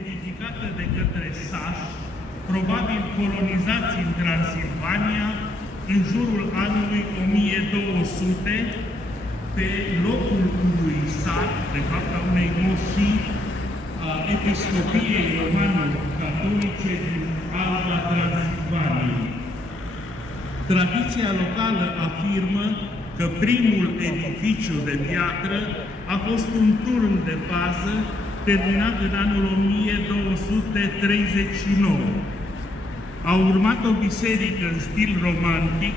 edificată de către sași, probabil colonizați în Transilvania, în jurul anului 1200, pe locul unui sat, de fapt a unei moșii, a Episcopiei Romano-Catolice din Alba Transilvaniei. Tradiția locală afirmă că primul edificiu de piatră a fost un turn de pază terminat în anul 1239. A urmat o biserică în stil romantic.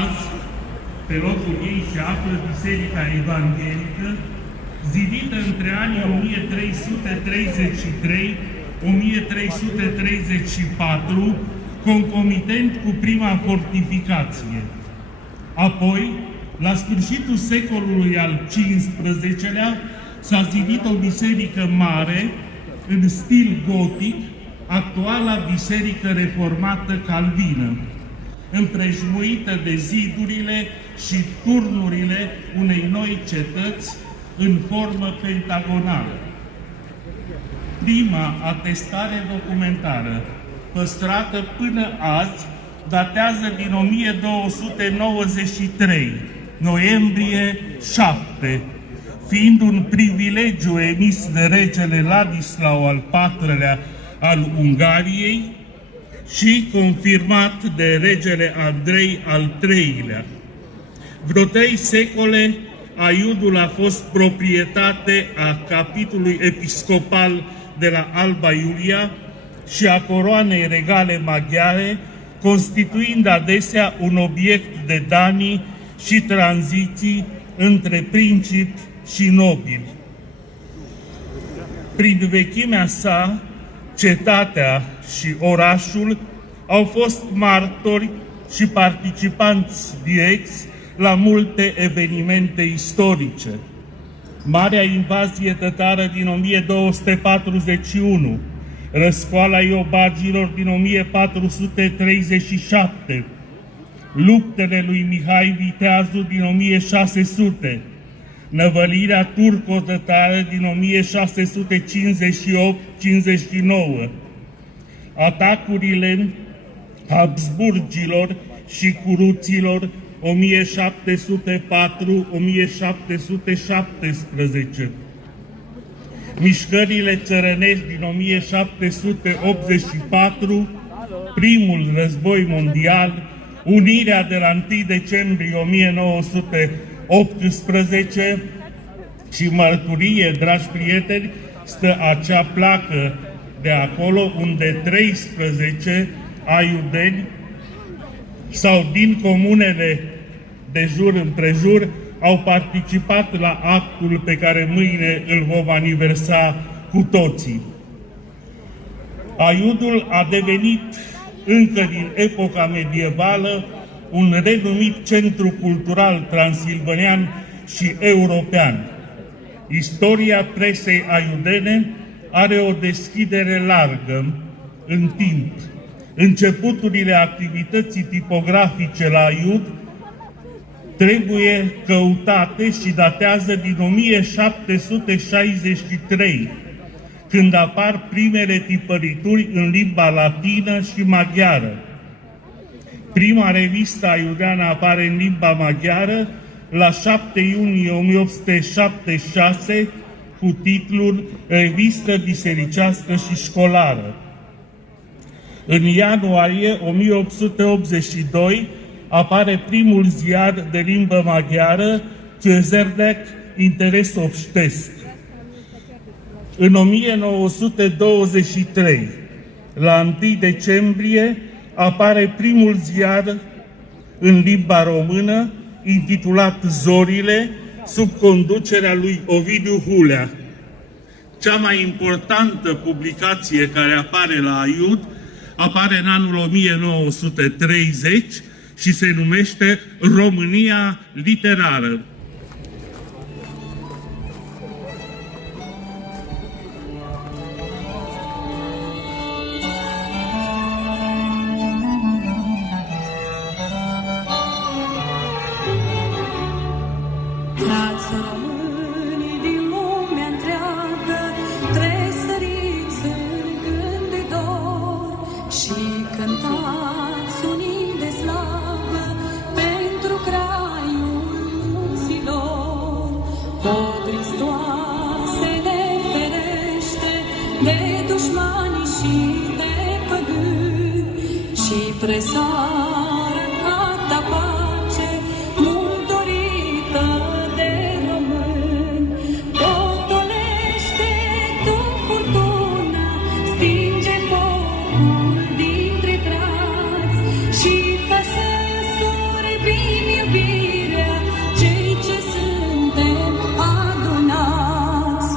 Azi, pe locul ei se află Biserica Evanghelică, zidită între anii 1333-1334, concomitent cu prima fortificație. Apoi, la sfârșitul secolului al XV-lea, s-a zidit o biserică mare, în stil gotic, actuala biserică reformată calvină, împrejmuită de zidurile și turnurile unei noi cetăți în formă pentagonală. Prima atestare documentară, păstrată până azi, datează din 1293, noiembrie 7, fiind un privilegiu emis de regele Ladislau al IV-lea al Ungariei și confirmat de regele Andrei al III-lea. Vreo 3 secole, aiudul a fost proprietate a capitului episcopal de la Alba Iulia și a coroanei regale maghiare, constituind adesea un obiect de danii și tranziții între principi și nobili. Prin vechimea sa, cetatea și orașul au fost martori și participanți direcți la multe evenimente istorice. Marea invazie tătară din 1241, răscoala iobagilor din 1437, luptele lui Mihai Viteazul din 1600, năvălirea turco-tătară din 1658-59, atacurile Habsburgilor și curuților 1704-1717, mișcările țărănești din 1784, primul război mondial, unirea de la 1 decembrie 1918 și mărturie, dragi prieteni, stă acea placă de acolo unde 13 aiudeni sau din comunele de jur împrejur au participat la actul pe care mâine îl vom aniversa cu toții. Aiudul a devenit încă din epoca medievală un renumit centru cultural transilvanean și european. Istoria presei aiudene are o deschidere largă în timp. Începuturile activității tipografice la Aiud trebuie căutate și datează din 1763, când apar primele tipărituri în limba latină și maghiară. Prima revistă aiudeană apare în limba maghiară la 7 iunie 1876 cu titlul Revistă bisericească și școlară. În ianuarie 1882 apare primul ziar de limbă maghiară, Közérdek Interes Obștesc. În 1923, la 1 decembrie, apare primul ziar în limba română, intitulat Zorile, sub conducerea lui Ovidiu Hulea. Cea mai importantă publicație care apare la Aiud apare în anul 1930 și se numește România literară. Toți românii din lumea întreagă răstoase ne ferește de dușmani și de păgâni și presară ta pace mult dorită de români. Potolește tu furtuna, stinge focul dintre brați și fă să sorbim iubirea cei ce suntem adunați.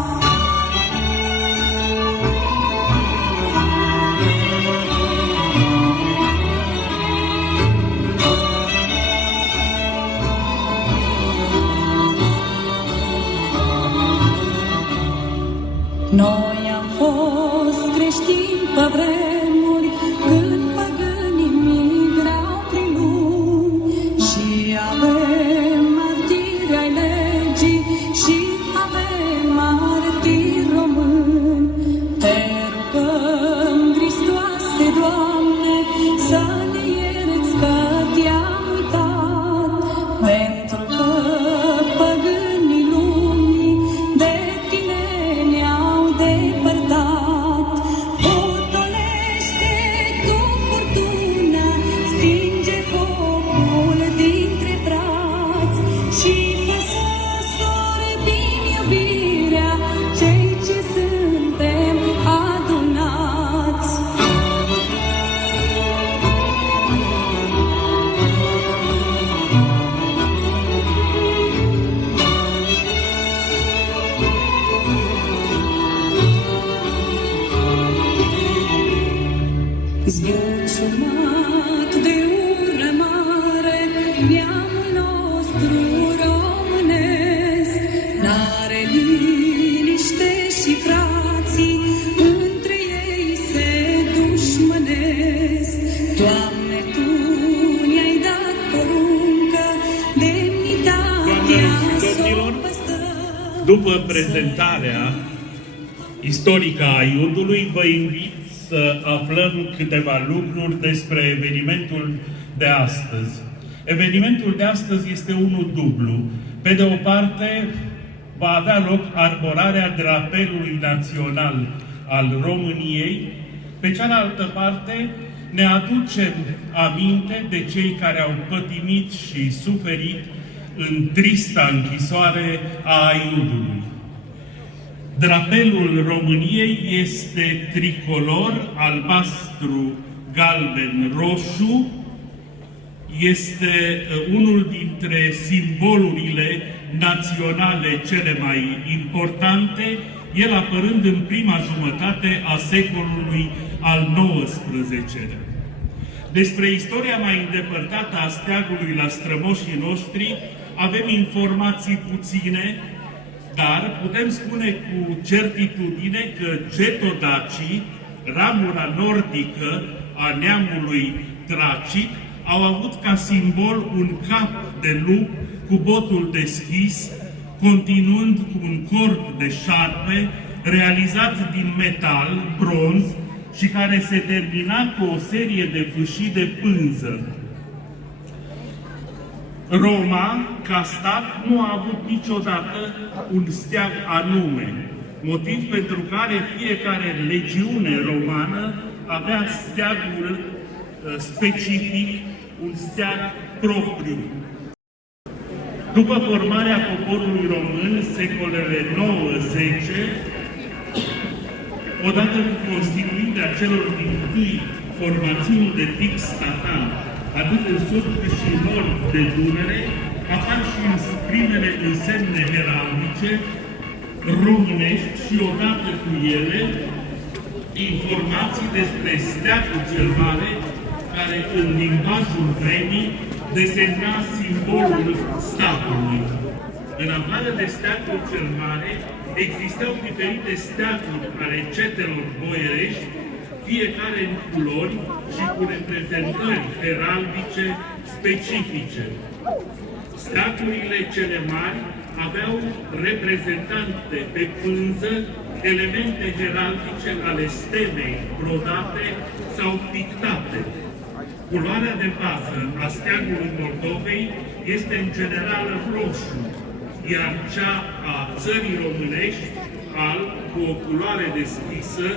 Noi am fost creștini pe vremuri când păgânii migrau prin lumi și avem martiri ai legii și avem martiri români. Te rugăm, Hristoase, Doamne, să ne ierți că te-am uitat, pentru că păgânii lumii de tine ne-au depărtat. Potolește tu furtuna, stinge focul dintre brați și fă să sorbim iubirea cei ce suntem adunați. Zbuciumat de ură mare, neamul nostru românesc n-are liniște și frații între ei se dușmănesc. Doamne, Tu ne-ai dat poruncă, demnitatea s-o păstrăm. După prezentarea istorică a Iudului, vă invit să aflăm câteva lucruri despre evenimentul de astăzi. Evenimentul de astăzi este unul dublu. Pe de o parte, va avea loc arborarea drapelului național al României, pe cealaltă parte ne aducem aminte de cei care au pătimit și suferit în trista închisoare a Aiudului. Drapelul României este tricolor, albastru, galben, roșu. Este unul dintre simbolurile naționale cele mai importante, el apărând în prima jumătate a secolului al XIX-lea. Despre istoria mai îndepărtată a steagului la strămoșii noștri avem informații puține, dar putem spune cu certitudine că getodacii, ramura nordică a neamului tracic, au avut ca simbol un cap de lup cu botul deschis, continuând cu un corp de șarpe realizat din metal, bronz, și care se termina cu o serie de fâșii de pânză. Roma, ca stat, nu a avut niciodată un steag anume, motiv pentru care fiecare legiune romană avea steagul specific, un steag propriu. După formarea poporului român, secolele 9-10, odată cu constituirea celor din tâi formațiuni de tip statan, atât în sud cât și în nord de Dunăre, apar și primele însemne heraldice românești și odată cu ele informații despre steagul cel mare, care în limbajul vremii desemna simbolul statului. În afară de steagul cel mare, existau diferite steaguri ale cetelor boierești, fiecare în culori și cu reprezentări heraldice specifice. Steagurile cele mari aveau reprezentante pe pânză elemente heraldice ale stelei brodate sau pictate. Culoarea de bază a steagului Moldovei este în general roșu, iar cea a țării românești, alb, cu o culoare deschisă,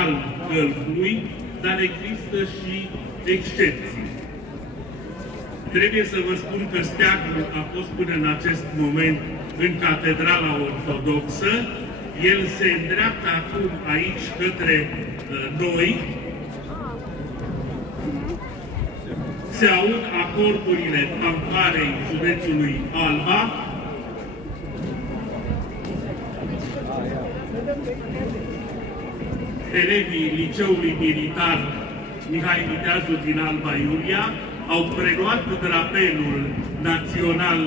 alb gălbului, dar există și excepții. Trebuie să vă spun că steagul a fost până în acest moment în Catedrala Ortodoxă. El se îndreaptă acum aici către noi. Se aud acordurile fanfarei județului Alba. Elevii Liceului Militar Mihai Viteazu din Alba Iulia au preluat drapelul național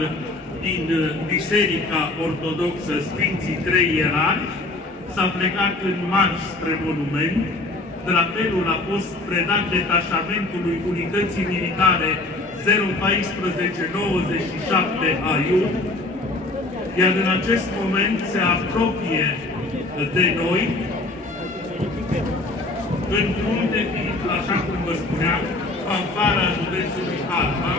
din Biserica Ortodoxă Sfinții Trei Ierarhi, s-a plecat în marș spre monument. Drapelul a fost predat detașamentului Unității Militare 01497 Aiud, iar în acest moment se apropie de noi, în frunte fiind, așa cum vă spuneam, fanfara județului Alba.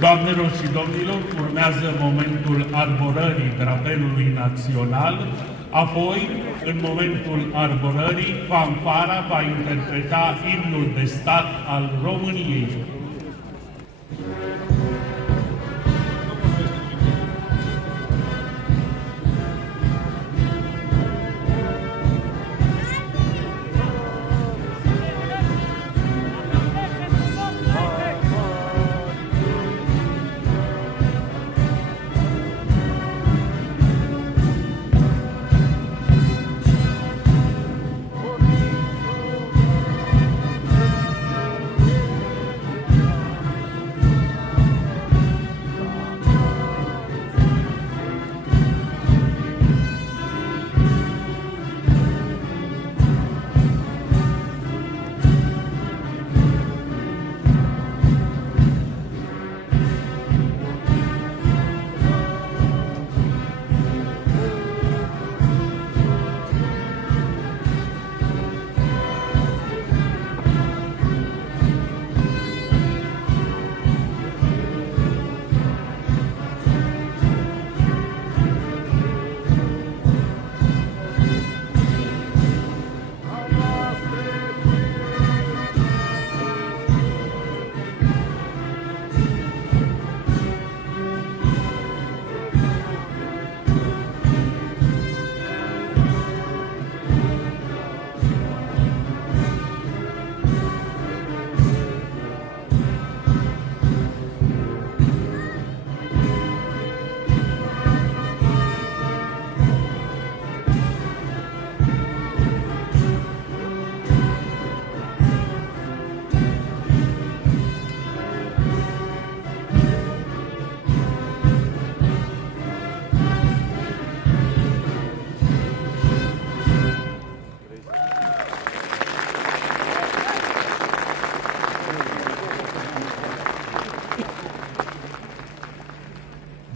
Doamnelor și domnilor, urmează momentul arborării drapelului național, apoi, în momentul arborării, fanfara va interpreta imnul de stat al României.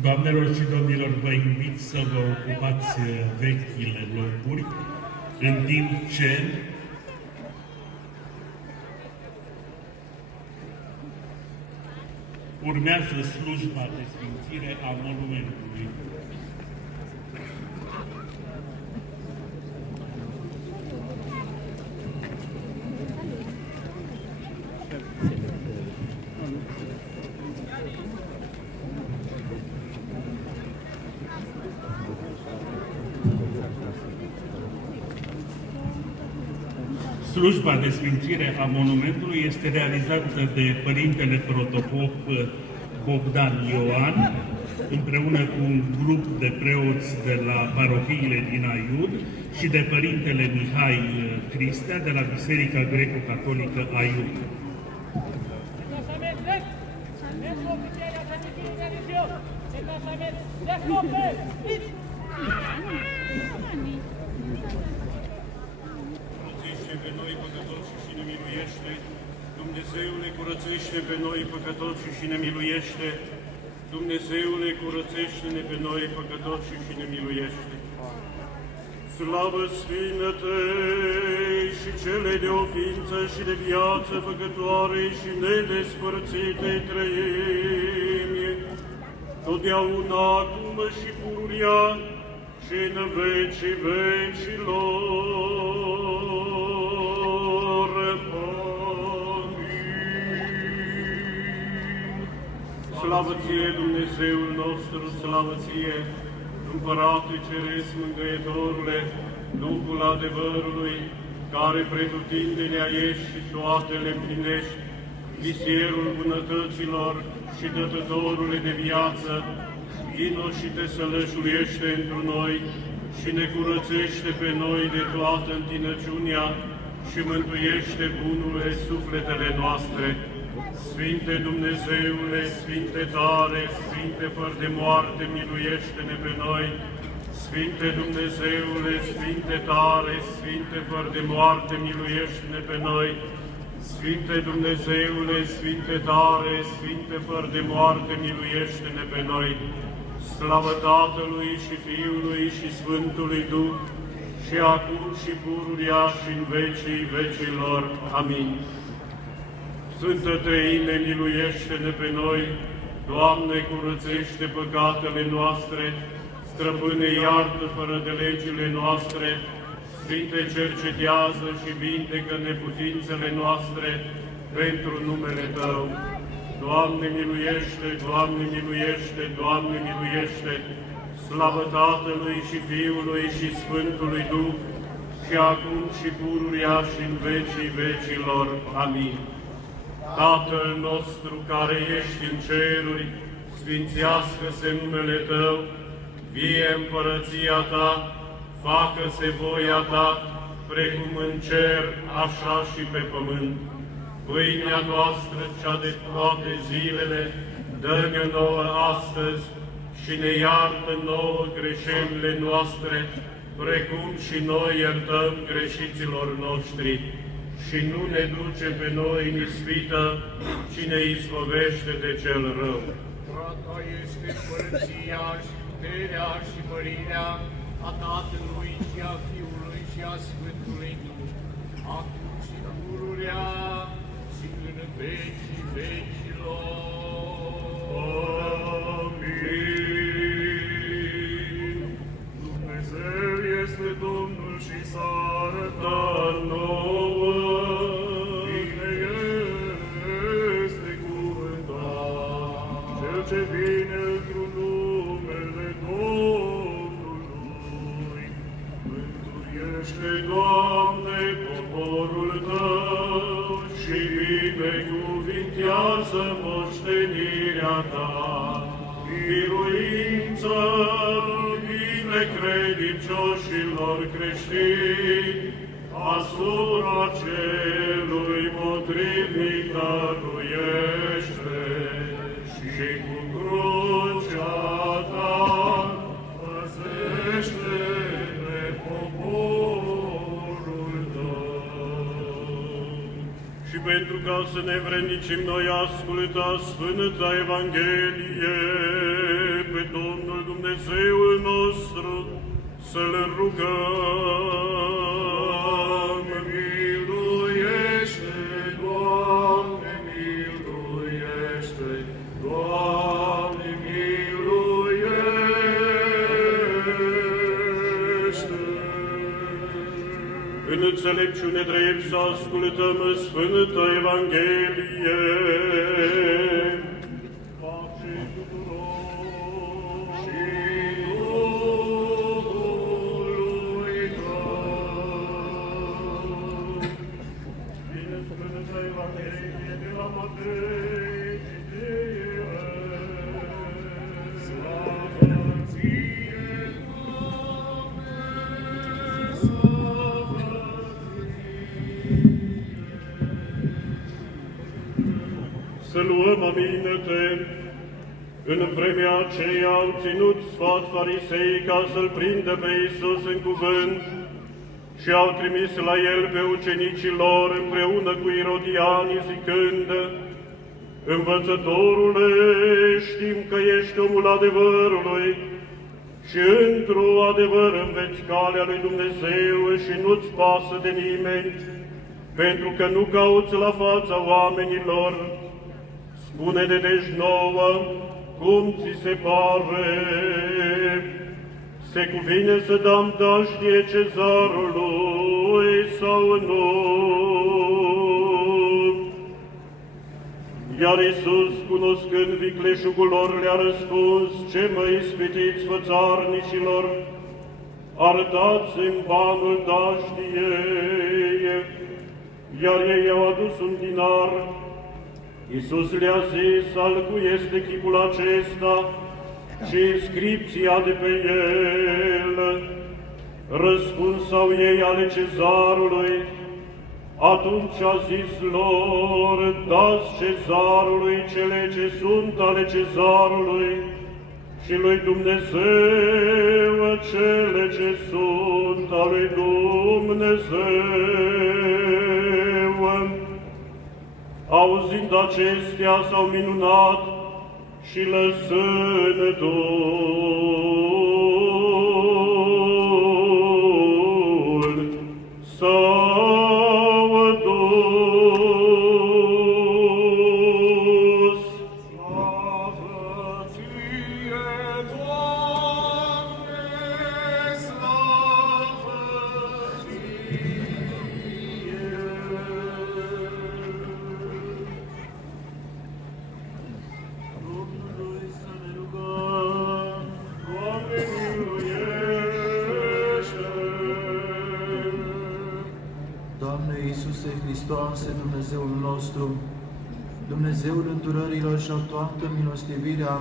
Doamnelor și domnilor, vă invit să vă ocupați vechile locuri, în timp ce urmează slujba de sfințire a monumentului. Slujba de sfințire a monumentului este realizată de Părintele Protopop Bogdan Ioan, împreună cu un grup de preoți de la parohiile din Aiud și de Părintele Mihai Cristea de la Biserica Greco-Catolică Aiud. Pe noi păcătoși și ne miluiește. Dumnezeule, curățește pe noi păcătoși și ne miluiește. Dumnezeule, curățește-ne pe noi păcătoși și ne miluiește. Slavă Sfinătei și cele de o ființă și de viață făcătoare și nedespărțitei trăimi, totdeauna, acum și pururia și în vecii vecilor. Slavă ție, Dumnezeul nostru, slavă ție, Împărate Ceresc, Mângâietorule, Duhul adevărului, care pretutindenea ești și toate le împlinești, visierul bunătăților și dătătorule de viață, vino și te sălășluiește întru noi și ne curățește pe noi de toată întinăciunea și mântuiește bunurile sufletele noastre. Sfinte Dumnezeule, Sfinte tare, Sfinte fără de moarte, miluiește-ne pe noi. Sfinte Dumnezeule, Sfinte tare, Sfinte fără de moarte, miluiește-ne pe noi. Sfinte Dumnezeule, Sfinte tare, Sfinte fără de moarte, miluiește-ne pe noi. Slavă Tatălui și Fiului și Sfântului Duh, și acum și pururia și în vecii vecilor. Amin. Sfântă Treime, miluiește-ne pe noi, Doamne, curățește păcatele noastre, Stăpâne, iartă fără de legile noastre, Sfinte, cercetează și vindecă neputințele noastre pentru numele Tău. Doamne, miluiește, Doamne, miluiește, Doamne, miluiește, slavă Tatălui și Fiului și Sfântului Duh, și acum și pururia și în vecii vecilor. Amin. Tatăl nostru care ești în ceruri, sfințească-se numele Tău, vie împărăția Ta, facă-se voia Ta, precum în cer, așa și pe pământ. Pâinea noastră, cea de toate zilele, dă-ne nouă astăzi și ne iartă nouă greșelile noastre, precum și noi iertăm greșiților noștri. Și nu ne duce pe noi în ispită, ci ne izbăvește de cel rău. Dreapta este împărăția și puterea și mărirea a Tatălui și a Fiului și a Sfântului Duh, acum și pururea și în vecii vecilor. Amin. Dumnezeu este Domnul și s-a arătat nouă. Ce vine într-un numele Domnului. Mântuiește, Doamne, poporul Tău și binecuvintează moștenirea Ta. Biruință binecredincioșilor creștini asupra celui potrivnic dăruiește. Și cu crucea Ta păzește-ne poporul Tău. Și pentru ca să ne vrednicim noi asculta Sfânta Evanghelie pe Domnul Dumnezeul nostru să-L rugăm. Miluiește, Doamne, miluiește, Doamne, miluiește. În înțelepciune drept să ascultăm Sfântă Evanghelie. Pace tuturor și Duhului Tău. Din Sfânta Evanghelie de la Matei, citire. Slavă ție, Doamne, slavă Să luăm aminte, în vremea aceea au ținut sfat farisei ca să-L prindă pe Iisus în cuvânt și au trimis la El pe ucenicii lor împreună cu irodianii zicând: Învățătorule, știm că ești omul adevărului și într-o adevăr înveți calea lui Dumnezeu și nu-ți pasă de nimeni, pentru că nu cauți la fața oamenilor. Spune-ne deci nouă cum ți se pare. Se cuvine să dăm daștie cezarului sau nu? Iar Iisus, cunoscând vicleșugul lor, le-a răspuns: Ce mă ispitiți, fățarnicilor? Arătați-mi banul daștiei. Iar ei i-au adus un dinar. Iisus le-a zis: Al cui este chipul acesta și inscripția de pe el? Răspunsau ei: Ale cezarului. Atunci a zis lor: Dați cezarului cele ce sunt ale cezarului și lui Dumnezeu cele ce sunt ale lui Dumnezeu. Auzind acestea, s-au minunat și lăsând Duhul, s-au dus. Slavă ție, Doamne, slavă ție. Domnului să ne rugăm. Doamne, miluiește! Doamne Iisuse Hristoase, Dumnezeul nostru, Dumnezeul înturărilor și a toată milostivirea,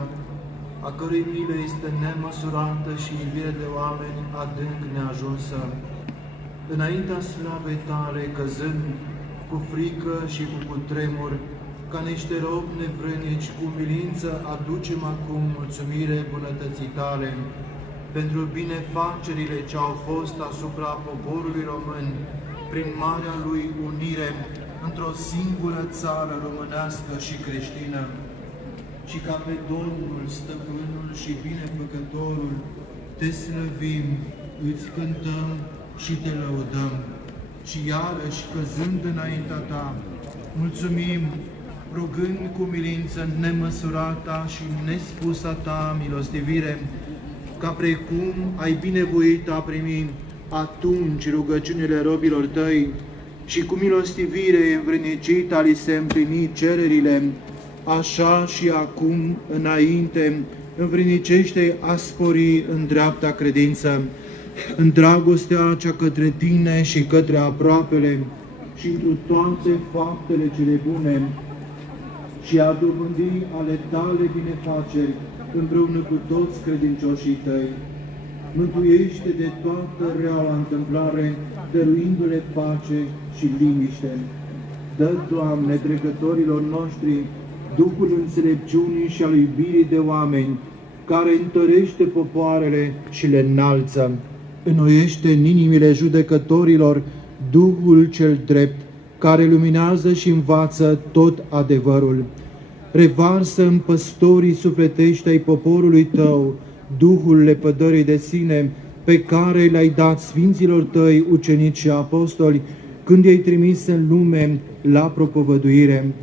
a cărui milă este nemăsurată și iubire de oameni adânc neajunsă. Înaintea slavei Tale, căzând cu frică și cu cutremur, ca niște robi nevrănici, cu umilință aducem acum mulțumire bunătății Tale pentru binefacerile ce au fost asupra poporului român prin marea lui unire într-o singură țară românească și creștină, și ca pe Domnul, Stăpânul și Binefăcătorul te slăvim, îți cântăm și te lăudăm. Și iarăși, căzând înaintea Ta, mulțumim, rugând cu milință nemăsurata și nespusa Ta milostivire, ca precum ai binevoit a primi atunci rugăciunile robilor Tăi și cu milostivire învrednicit a li se împlini cererile, așa și acum înainte învrednicește a spori în dreapta credință, în dragostea cea către Tine și către aproapele și întru toate faptele cele bune și a dobândi ale Tale binefaceri împreună cu toți credincioșii Tăi. Mântuiește de toată reaua întâmplare, dăruindu-le pace și liniște. Dă, Doamne, trecătorilor noștri, Duhul înțelepciunii și al iubirii de oameni, care întărește popoarele și le înalță. Înnoiește în inimile judecătorilor Duhul cel drept, care luminează și învață tot adevărul. revarsă în păstorii sufletești ai poporului tău Duhul lepădării de sine pe care le-ai dat sfinților tăi ucenici și apostoli când i-ai trimis în lume la propovăduire.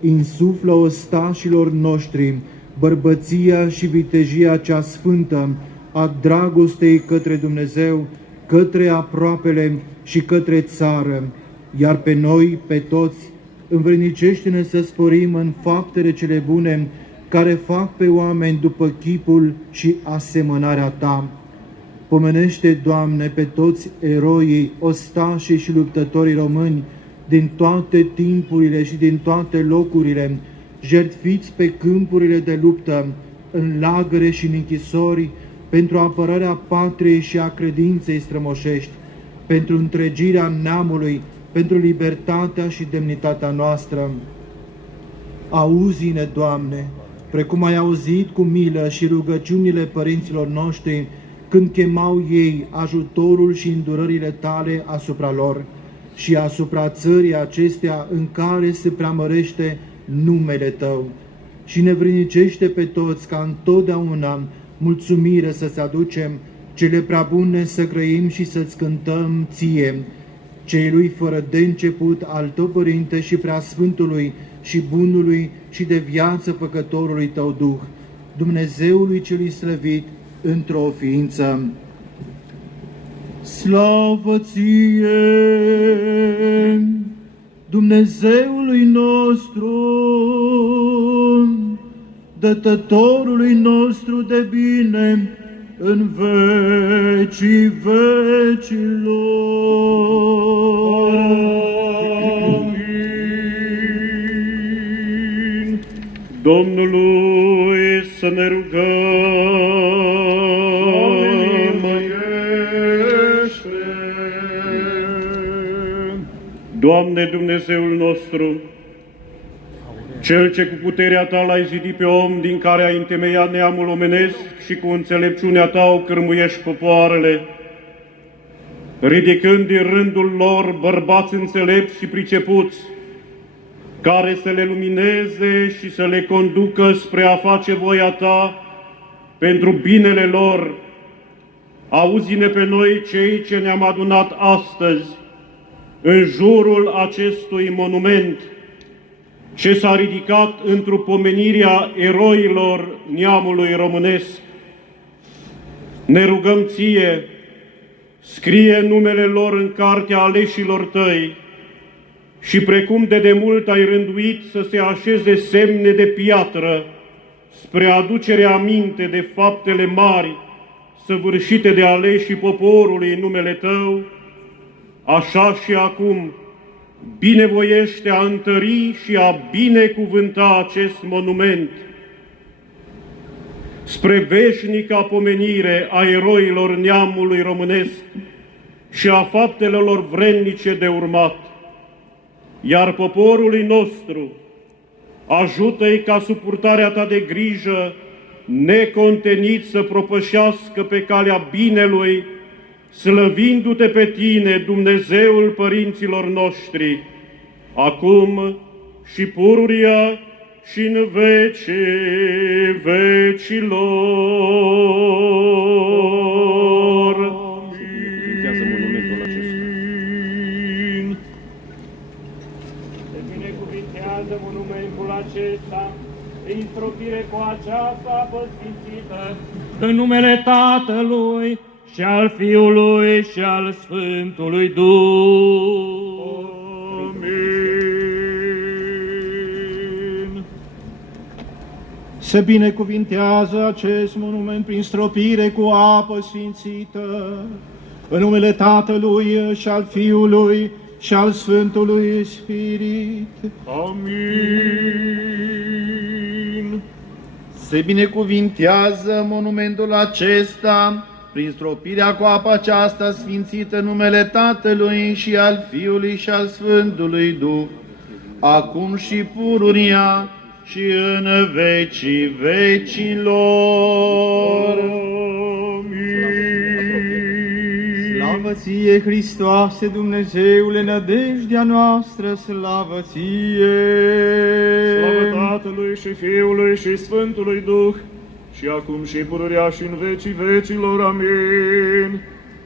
Insuflă ostașilor noștri bărbăția și vitejia cea sfântă a dragostei către Dumnezeu, către aproapele și către țară, iar pe noi, pe toți, învrednicește-ne să sporim în faptele cele bune care fac pe oameni după chipul și asemănarea Ta. Pomenește, Doamne, pe toți eroii, ostașii și luptătorii români din toate timpurile și din toate locurile, jertfiți pe câmpurile de luptă, în lagăre și în închisori, pentru apărarea patriei și a credinței strămoșești, pentru întregirea neamului, pentru libertatea și demnitatea noastră. Auzi-ne, Doamne, precum ai auzit cu milă și rugăciunile părinților noștri, când chemau ei ajutorul și îndurările Tale asupra lor și asupra țării acestea în care se preamărește numele Tău. Și ne vrinicește pe toți ca întotdeauna mulțumire să-ți aducem, cele prea bune să grăim și să-ți cântăm Ție, celui fără de început al Tău, Părinte, și Preasfântului și Bunului și de viață Făcătorului Tău Duh, Dumnezeului celui slăvit într-o ființă. Slavă Ție, Dumnezeului nostru, Dătătorului nostru de bine în vecii vecilor. Amin. Domnului să ne rugăm. Doamne Dumnezeul nostru, Cel ce cu puterea Ta l-ai zidit pe om, din care ai întemeiat neamul omenesc și cu înțelepciunea Ta o cârmuiești popoarele, ridicând din rândul lor bărbați înțelepți și pricepuți, care să le lumineze și să le conducă spre a face voia Ta pentru binele lor. Auzi-ne pe noi, cei ce ne-am adunat astăzi în jurul acestui monument ce s-a ridicat într-o pomenirea eroilor neamului românesc. Ne rugăm Ție, scrie numele lor în cartea aleșilor Tăi și precum de demult ai rânduit să se așeze semne de piatră spre aducerea aminte de faptele mari săvârșite de aleșii poporului în numele Tău, așa și acum binevoiește a întări și a binecuvânta acest monument spre veșnica pomenire a eroilor neamului românesc și a faptelor lor vrednice de urmat. Iar poporului nostru ajută-i ca sub purtarea Ta de grijă necontenit să propășească pe calea binelui, slăvindu-Te pe Tine, Dumnezeul părinților noștri, acum și pururia și în vecii vecilor. Amin. Se binecuvintează monumentul acesta, prin stropire cu aceasta apă sfințită, în numele Tatălui și al Fiului și al Sfântului Duh. Amin. Se binecuvintează acest monument prin stropire cu apă sfințită, în numele Tatălui și al Fiului și al Sfântului Spirit. Amin. Se binecuvintează monumentul acesta prin stropirea cu apă aceasta sfințită în numele Tatălui și al Fiului și al Sfântului Duh, acum și pururia și în vecii vecilor. Slavă Ție, Hristoase, Dumnezeule, nădejdea noastră, slavă Ție! Slavă Tatălui și Fiului și Sfântului Duh, și acum și pururea și în vecii vecilor. Amin.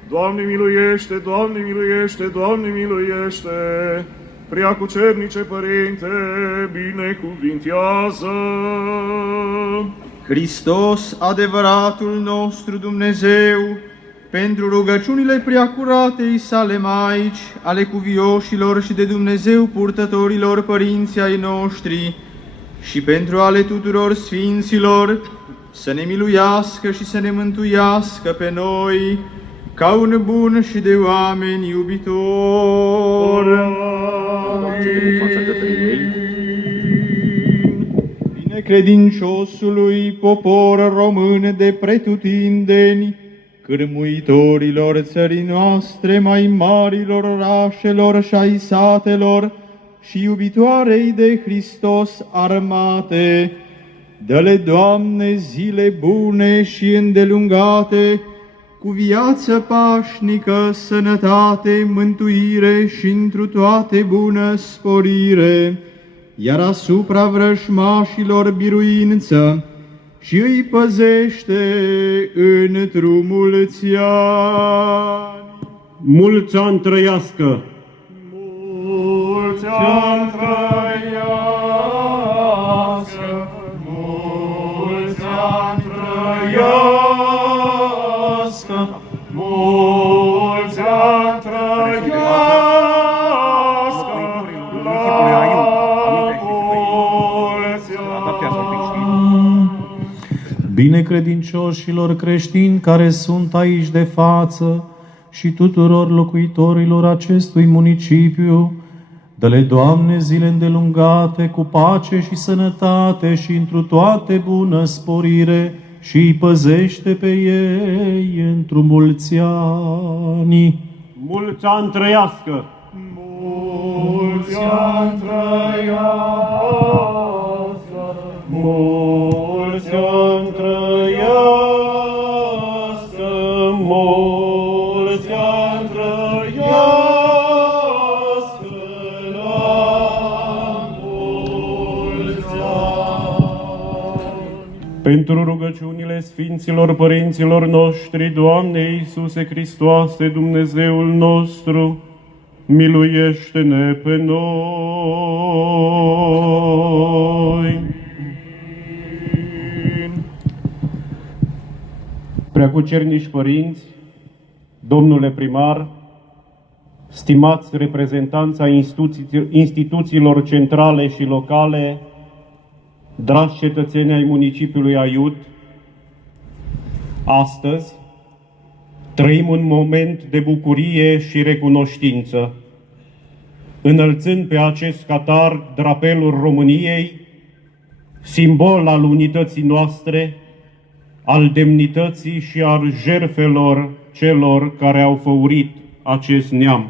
Doamne miluiește, Doamne miluiește, Doamne miluiește! Preacucernice Părinte, binecuvintează! Hristos, adevăratul nostru Dumnezeu, pentru rugăciunile preacuratei sale Maici, ale cuvioșilor și de Dumnezeu purtătorilor părinții ai noștri, și pentru ale tuturor sfinților, să ne miluiască și să ne mântuiască pe noi, ca un bun și de oameni iubitor. Binecredinciosului popor român de pretutindeni, cârmuitorilor țării noastre, mai marilor orașelor și ai satelor, și iubitoarei de Hristos armate, dă-le, Doamne, zile bune și îndelungate, cu viață pașnică, sănătate, mântuire și întru toate bună sporire, iar asupra vrăjmașilor biruință, și îi păzește într-o mulți ani. Mulți ani trăiască! Mulți ani trăiască! Mulți ani trăiască! Mulți ani trăiască! Binecredincioșilor creștini care sunt aici de față și tuturor locuitorilor acestui municipiu, dă-le, Doamne, zile îndelungate cu pace și sănătate și întru toate bună sporire și îi păzește pe ei întru mulți ani. Mulți ani trăiască! Mulți ani trăiască! Mulți ani trăiască! Mulți ani trăiască! La mulți ani! Pentru rugăciunile Sfinților Părinților noștri, Doamne Iisuse Hristoase, Dumnezeul nostru, miluiește-ne pe noi! Preacucernici părinți, domnule primar, stimați reprezentanți ai instituțiilor centrale și locale, dragi cetățeni ai municipiului Aiud, astăzi trăim un moment de bucurie și recunoștință, înălțând pe acest catar drapelul României, simbol al unității noastre, al demnității și al jertfelor celor care au făurit acest neam.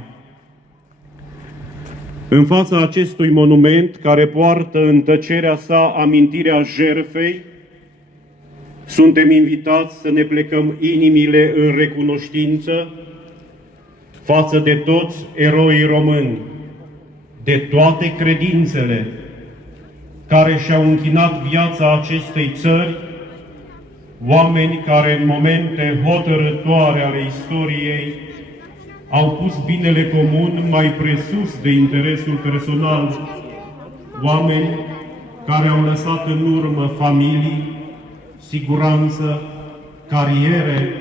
În fața acestui monument, care poartă în tăcerea sa amintirea jertfei, suntem invitați să ne plecăm inimile în recunoștință față de toți eroii români, de toate credințele care și-au închinat viața acestei țări, oameni care în momente hotărătoare ale istoriei au pus binele comun mai presus de interesul personal, oameni care au lăsat în urmă familii, siguranță, cariere,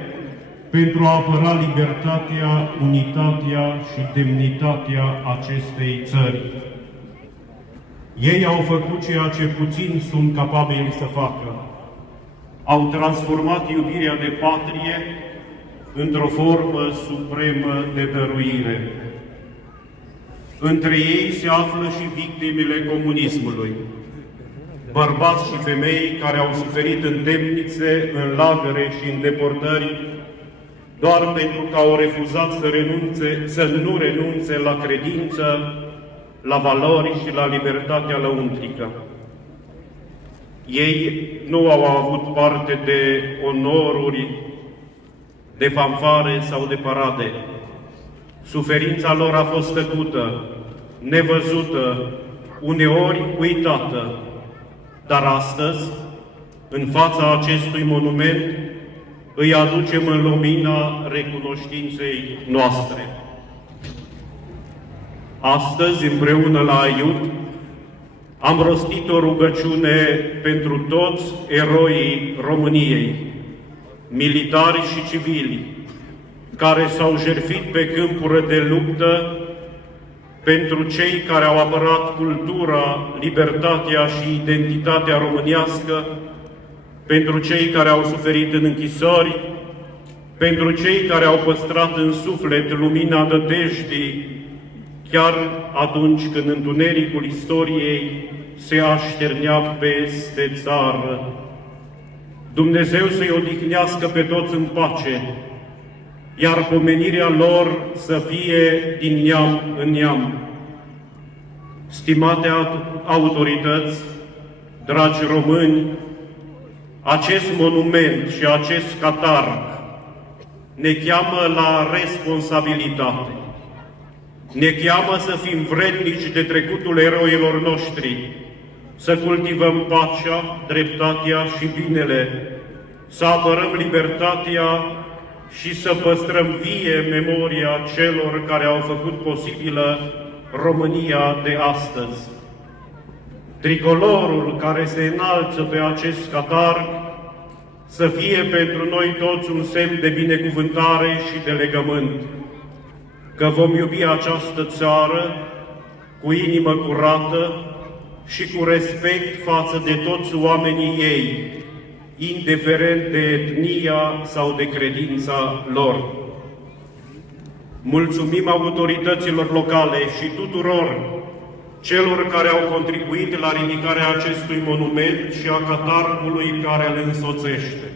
pentru a apăra libertatea, unitatea și demnitatea acestei țări. Ei au făcut ceea ce puțini sunt capabili să facă. Au transformat iubirea de patrie într-o formă supremă de dăruire. Între ei se află și victimele comunismului, bărbați și femei care au suferit în temnițe, în lagăre și în deportări, doar pentru că au refuzat să nu renunțe la credință, la valori și la libertatea lăuntrică. Ei nu au avut parte de onoruri, de fanfare sau de parade. Suferința lor a fost tăcută, nevăzută, uneori uitată. Dar astăzi, în fața acestui monument, îi aducem în lumina recunoștinței noastre. Astăzi, împreună la Aiud, am rostit o rugăciune pentru toți eroii României, militari și civili, care s-au jertfit pe câmpuri de luptă, pentru cei care au apărat cultura, libertatea și identitatea românească, pentru cei care au suferit în închisori, pentru cei care au păstrat în suflet lumina nădejdii, chiar atunci când întunericul istoriei se așternea peste țară. Dumnezeu să-i odihnească pe toți în pace, iar pomenirea lor să fie din neam în neam. Stimate autorități, dragi români, acest monument și acest catarg ne cheamă la responsabilitate. Ne cheamă să fim vrednici de trecutul eroilor noștri, să cultivăm pacea, dreptatea și binele, să apărăm libertatea și să păstrăm vie memoria celor care au făcut posibilă România de astăzi. Tricolorul care se înalță pe acest catarg să fie pentru noi toți un semn de binecuvântare și de legământ, că vom iubi această țară cu inimă curată și cu respect față de toți oamenii ei, indiferent de etnia sau de credința lor. Mulțumim autorităților locale și tuturor celor care au contribuit la ridicarea acestui monument și a catargului care îl însoțește.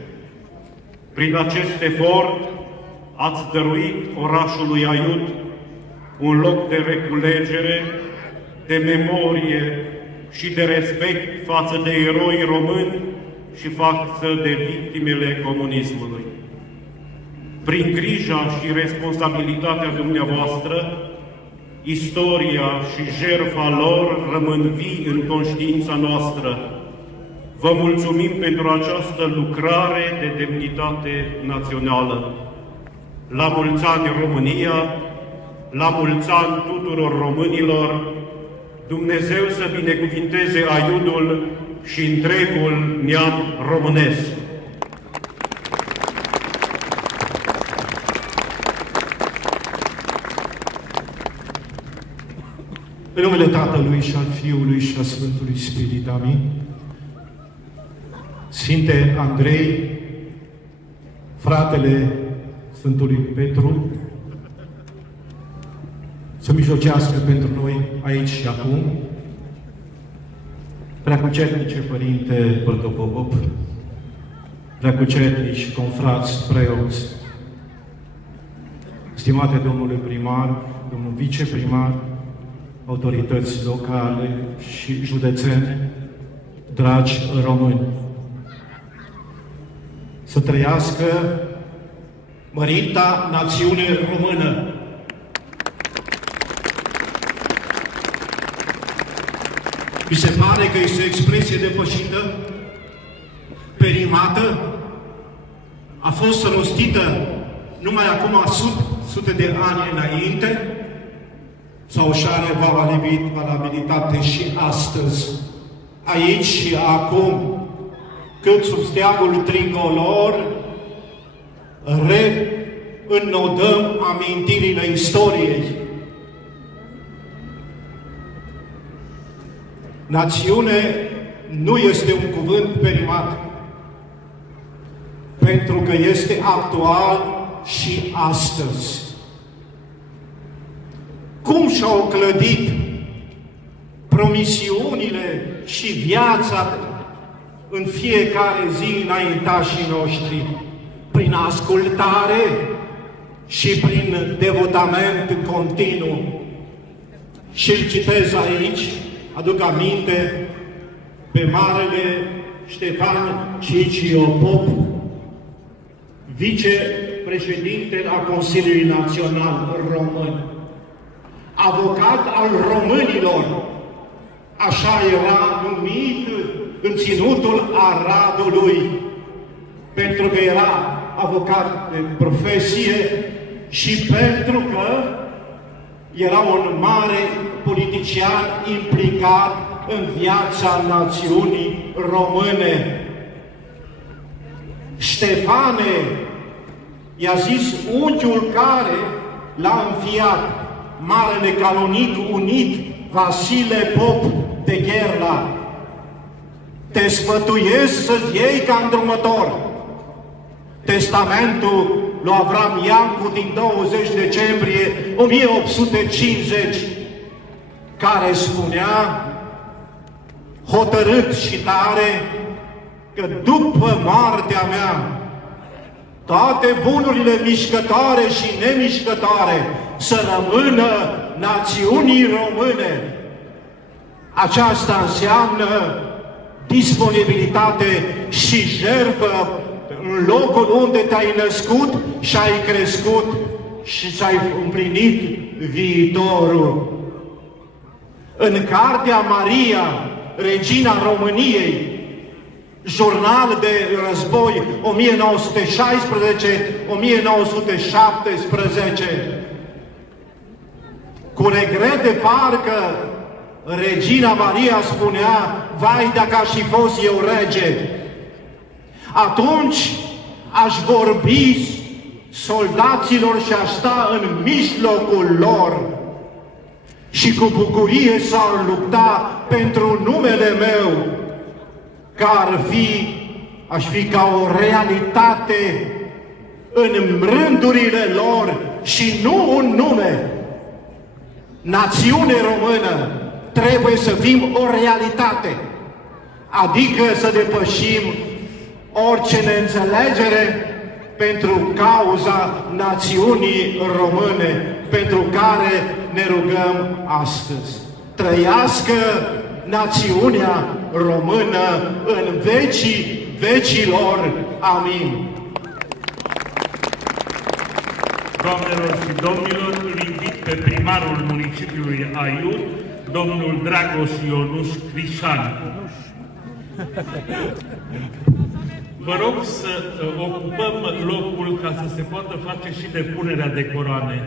Prin acest efort ați dăruit orașului Aiud un loc de reculegere, de memorie și de respect față de eroi români și față de victimele comunismului. Prin grija și responsabilitatea dumneavoastră, istoria și jertfa lor rămân vii în conștiința noastră. Vă mulțumim pentru această lucrare de demnitate națională. La mulți ani România, la mulți ani tuturor românilor, Dumnezeu să binecuvinteze Aiudul și întregul neam românesc. În numele Tatălui și al Fiului și al Sfântului Spirit, amin. Sfinte Andrei, fratele Sfântului Petru, să mijlocească pentru noi aici și acum, Preacucernice Părinte Protopopop, preacucernici, confrați, preoți, stimate domnule primar, domnul viceprimar, autorități locale și județene, dragi români, să trăiască mărita națiune română! Mi se pare că este o expresie depășită, perimată, a fost rostită numai acum sute de ani înainte, sau și are valabilitate și astăzi, aici și acum, cât sub steagul tricolor reînnodăm amintirile istoriei. Națiune nu este un cuvânt perimat, pentru că este actual și astăzi. Cum și-au clădit promisiunile și viața în fiecare zi înaintașii noștri? Prin ascultare și prin devotament continuu. Și îl citez aici, aduc aminte pe marele Ștefan Cicio Pop, vicepreședinte al Consiliului Național Român, avocat al românilor, așa era numit în ținutul Aradului, pentru că era avocat de profesie și pentru că era un mare politician implicat în viața națiunii române. Ștefane i-a zis unchiul care l-a înfiat, marele canonic unit Vasile Pop de Gherla: te sfătuiesc să-ți iei ca îndrumător testamentul lui Avram Iancu din 20 decembrie 1850, care spunea hotărât și tare că după moartea mea toate bunurile mișcătoare și nemișcătoare să rămână națiunii române. Aceasta înseamnă disponibilitate și jertfă în locul unde te-ai născut și ai crescut și ți-ai împlinit viitorul. În cartea Maria, Regina României, jurnal de război 1916-1917, cu regret de parcă Regina Maria spunea: vai dacă aș fi fost eu rege, atunci aș vorbi soldaților și aș sta în mijlocul lor și cu bucurie s-ar lupta pentru numele meu, că aș fi ca o realitate în rândurile lor și nu un nume. Națiune română trebuie să fim o realitate, adică să depășim orice neînțelegere pentru cauza națiunii române, pentru care ne rugăm astăzi. Trăiască națiunea română în vecii vecilor. Amin. Doamnelor și domnilor, îl invit pe primarul municipiului Aiud, domnul Dragoș Ionuș Crișan. Vă rog să ocupăm locul ca să se poată face și depunerea de coroane.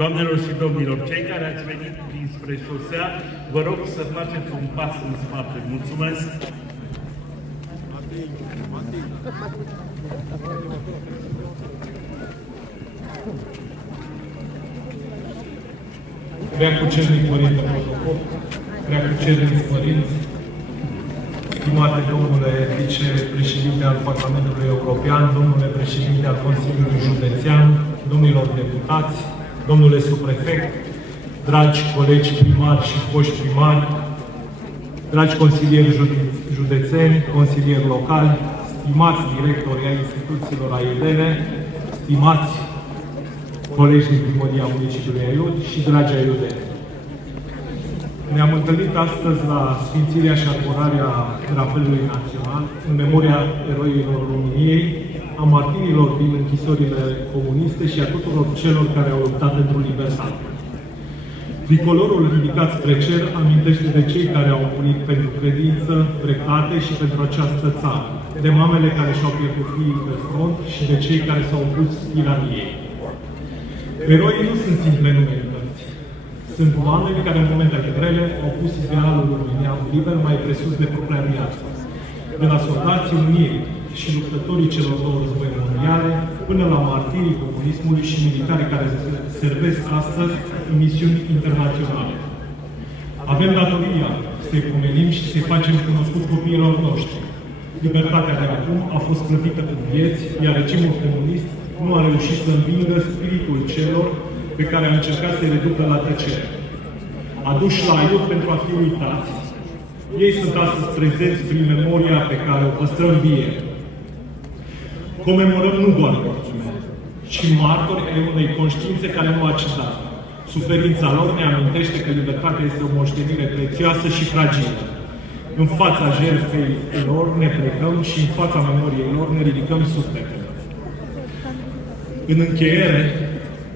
Doamnelor și domnilor, cei care ați venit dinspre șosea, vă rog să faceți un pas în spate. Mulțumesc! Preacucernic Părinte Protopop, Preacucernici Părinți, stimate domnule vicepreședinte al Parlamentului European, domnule președinte al Consiliului Județean, domnilor deputați, domnule subprefect, dragi colegi primari și foști primari, dragi consilieri județeni, consilieri locali, stimați directori ai instituțiilor aiudene, stimați colegi din Primăria Municipiului Aiud și dragi aiudeni. Ne-am întâlnit astăzi la sfințirea și arborarea drapelului național în memoria eroilor României, a martirilor din închisorile comuniste și a tuturor celor care au luptat pentru libertate. Tricolorul ridicat spre cer amintește de cei care au murit pentru credință, dreptate și pentru această țară, de mamele care și-au pierdut fiii pe front și de cei care s-au opus tiraniei. Eroii nu sunt simple nume în cărți. Sunt oameni care în momentele grele au pus idealul unui neam liber mai presus de propria viață. De la soldații Unirii și luptătorii celor două război mondiale, până la martirii comunismului și militari care servesc astăzi în misiuni internaționale. Avem datoria să-i pomenim și să-i facem cunoscut copiilor noștri. Libertatea de acum a fost plătită cu vieți, iar regimul comunist nu a reușit să învingă spiritul celor pe care a încercat să-i reducă la tăcere. Aduși la Aiud pentru a fi uitați, ei sunt astăzi prezenți prin memoria pe care o păstrăm vie. Comemorăm nu doar victime, ci martori ai unei conștiințe care nu a cedat. Suferința lor ne amintește că libertatea este o moștenire prețioasă și fragilă. În fața jertfei lor ne plecăm și în fața memoriei lor ne ridicăm sufletele. În încheiere,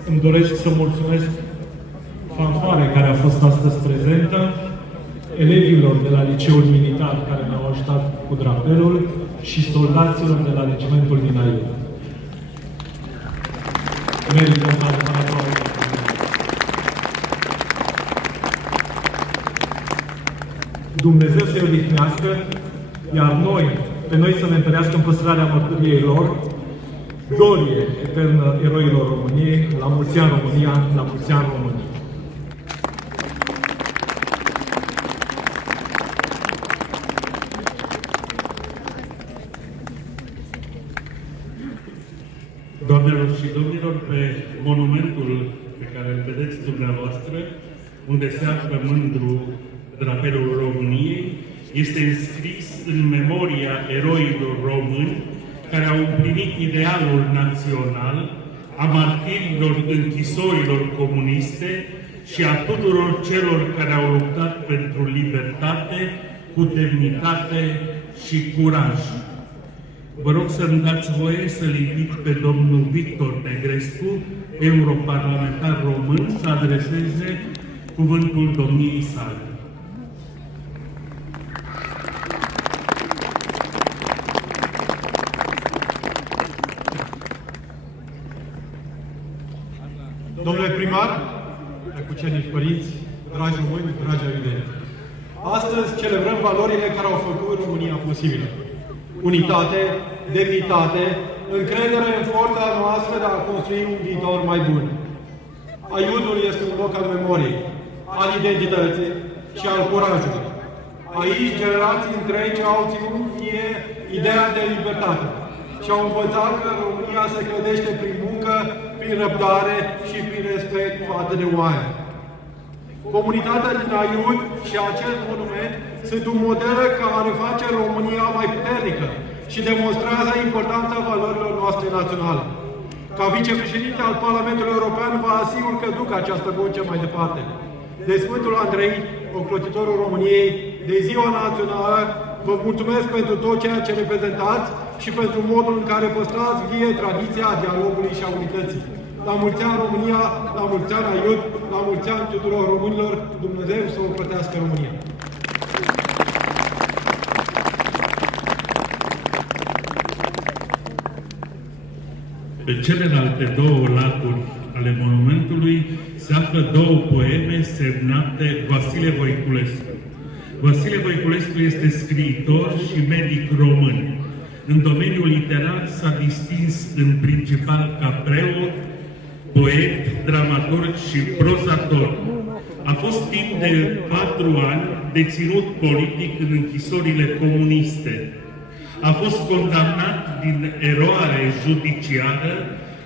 îmi doresc să mulțumesc fanfare care a fost astăzi prezentă, elevilor de la Liceul Militar care ne-au ajutat cu cu drapelul și soldaților de la regimentul din Aiud. Merită un aplauze. Dumnezeu să-i odihnească, iar pe noi să ne întărească în păstrarea mărturiei lor. Glorie eternă eroilor României, la mulți ani România, la mulți ani România. Doamnelor și domnilor, pe monumentul pe care îl vedeți dumneavoastră, unde se află mândru drapelul României, este înscris în memoria eroilor români care au împlinit idealul național, a martirilor închisorilor comuniste și a tuturor celor care au luptat pentru libertate, cu demnitate și curaj. Vă rog să-mi dați voie să-l invit pe domnul Victor Negrescu, europarlamentar român, să adreseze cuvântul domniei sale. Domnule primar, drăguțeni părinți, dragi români, dragi avideni, astăzi celebrăm valorile care au făcut România posibilă. Unitate, demnitate, încredere în forța noastră de a construi un viitor mai bun. Aiudul este un loc al memoriei, al identității și al curajului. Aici, generații întregi au ținut fie ideea de libertate și au învățat că România se clădește prin muncă, prin răbdare și prin respect față de oameni. Comunitatea din Aiud și acest monument sunt un model care face România mai puternică și demonstrează importanța valorilor noastre naționale. Ca vicepreședinte al Parlamentului European, vă asigur că duc această voce mai departe. De Sfântul Andrei, ocrotitorul României, de Ziua Națională, vă mulțumesc pentru tot ceea ce reprezentați și pentru modul în care păstrați vie tradiția dialogului și a unității. La mulți ani România, la mulți ani Aiud, la mulți ani tuturor românilor, Dumnezeu să o plătească România. Pe celelalte două laturi ale monumentului se află două poeme semnate Vasile Voiculescu. Vasile Voiculescu este scriitor și medic român. În domeniul literar s-a distins în principal ca preot, poet, dramaturg și prozator. A fost timp de 4 ani deținut politic în închisorile comuniste. A fost condamnat din eroare judiciară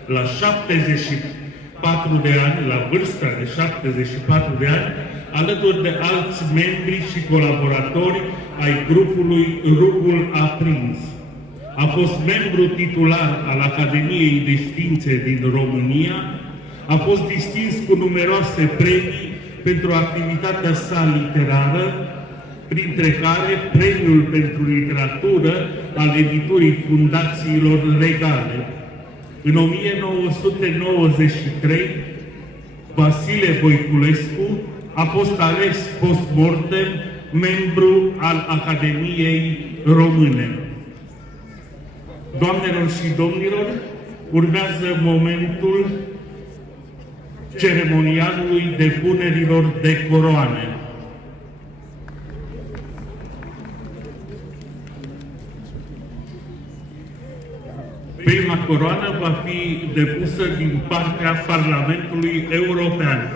la 74 de ani, la vârsta de 74 de ani, alături de alți membri și colaboratori ai grupului Rugul Aprins. A fost membru titular al Academiei de Științe din România, a fost distins cu numeroase premii pentru activitatea sa literară, printre care Premiul pentru Literatură al editurii Fundațiilor Legale. În 1993, Vasile Voiculescu a fost ales post-mortem membru al Academiei Române. Doamnelor și domnilor, urmează momentul ceremonialului depunerilor de coroane. Prima coroană va fi depusă din partea Parlamentului European.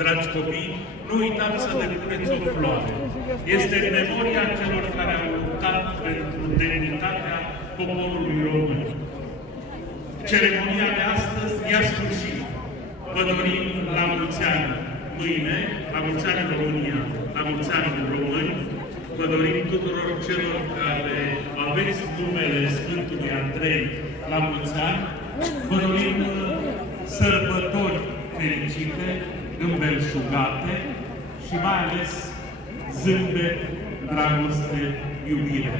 dragi copii, nu uitați să depuneți o floare. Este în memoria celor care au luptat pentru demnitatea poporului român. Ceremonia de astăzi i-a sfârșit. Vă dorim la mulți ani mâine, la mulți ani în România, la mulți ani în români. Vă dorim tuturor celor care aveți numele Sfântului Andrei la mulți ani. Vă dorim sărbători fericite, îmbelșugate și mai ales zâmbet, dragoste, iubire.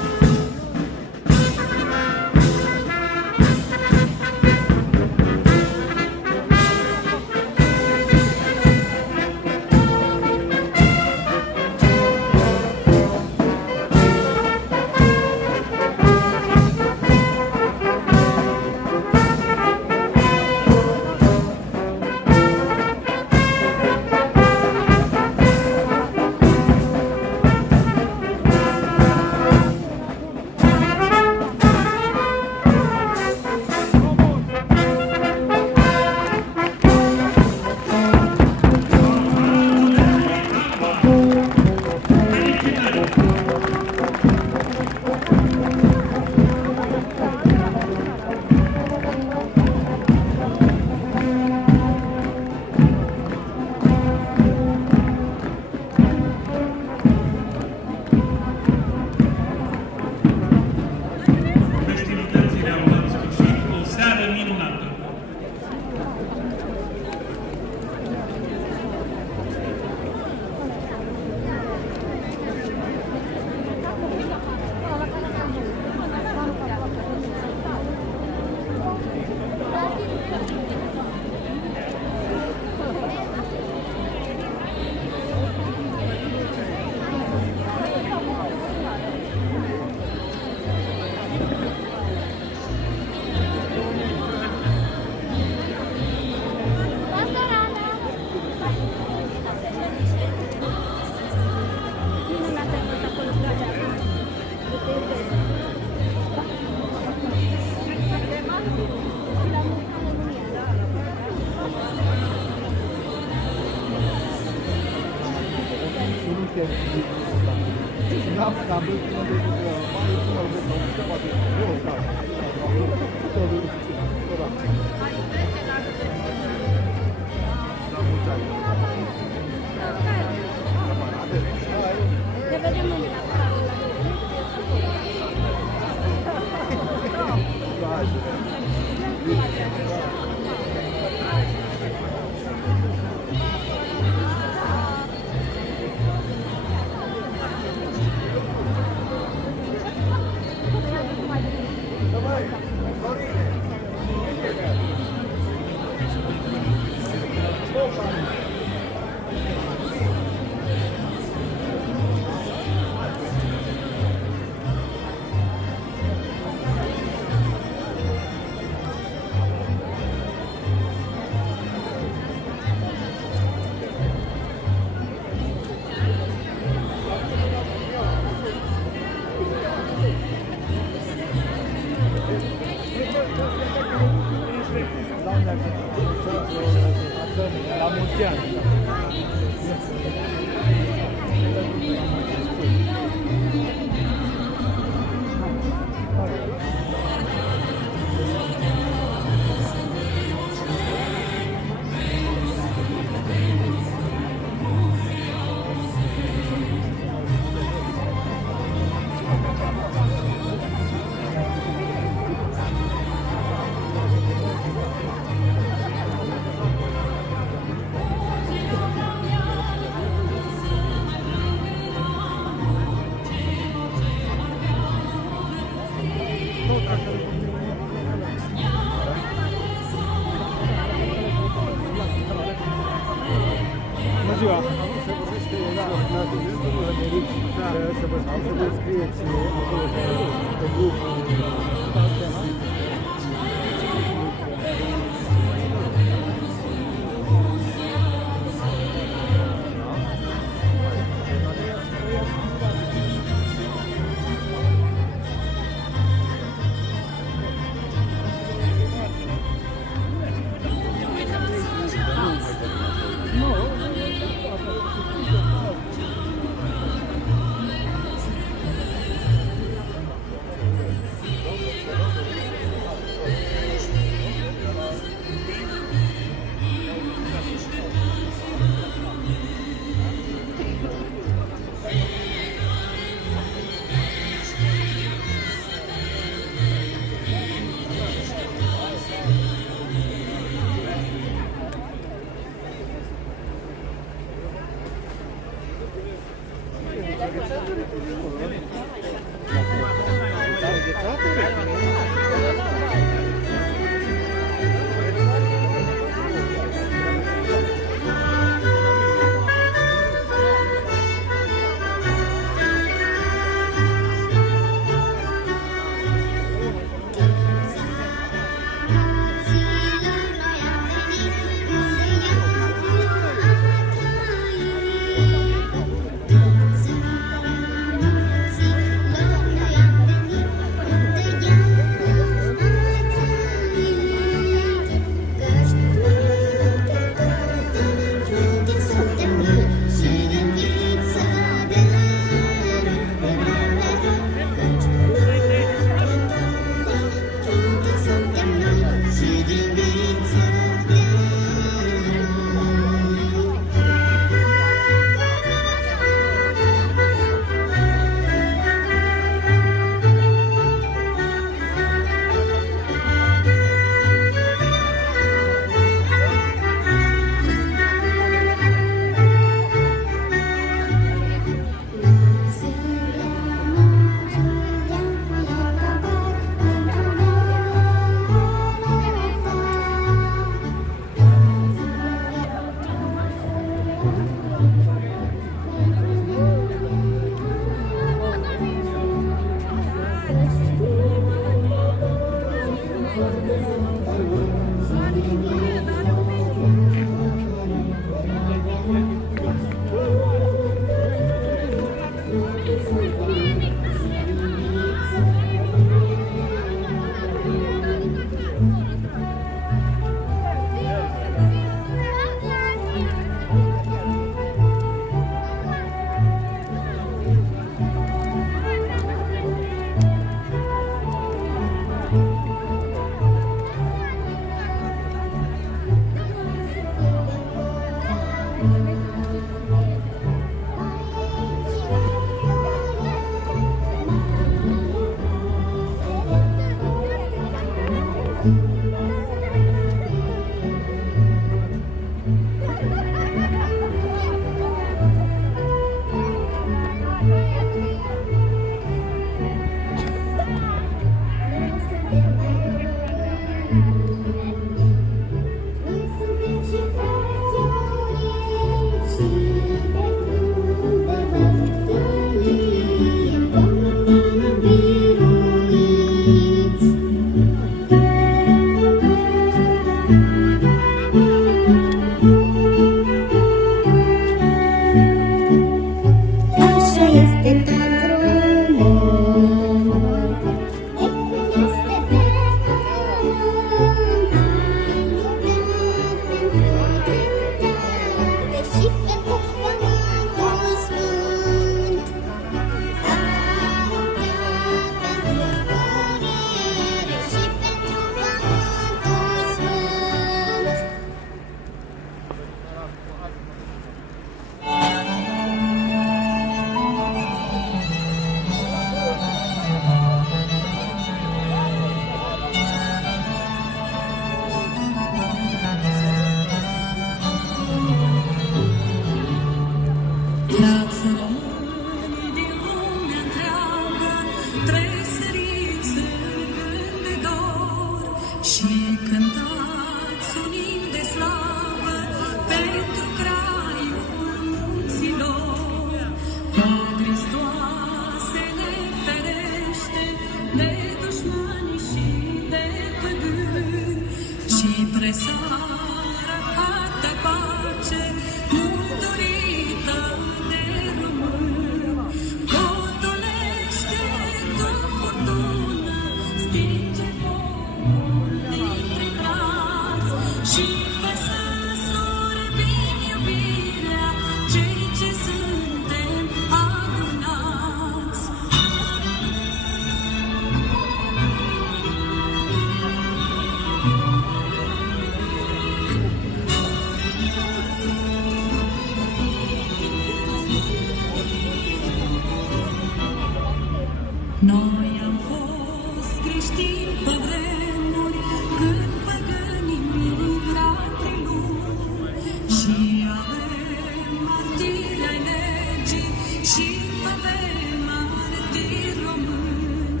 Noi am fost creștini pe vremuri când păgânii migrate lume și avem martiri ai legii și avem martiri români.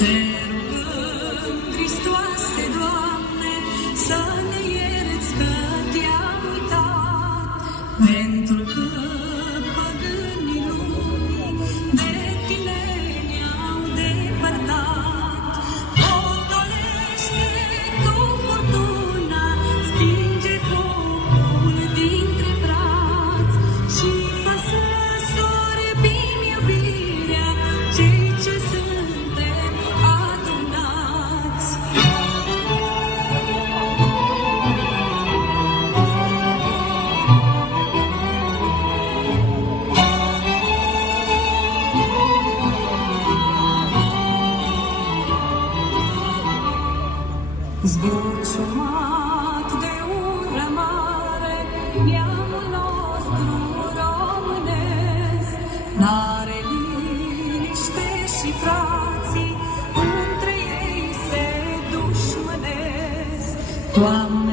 Te rugăm, Hristoase, Doamne, să ne ierți că te-am uitat, pentru că păgânii lumii de tine ne-au depărtat. Potolește tu furtuna, stinge focul dintre brați și fă să sorbim iubirea cei ce suntem adunați. Zbuciumat de ură mare, neamul nostru românesc n-are liniște și frații între ei se dușmănesc. Doamne,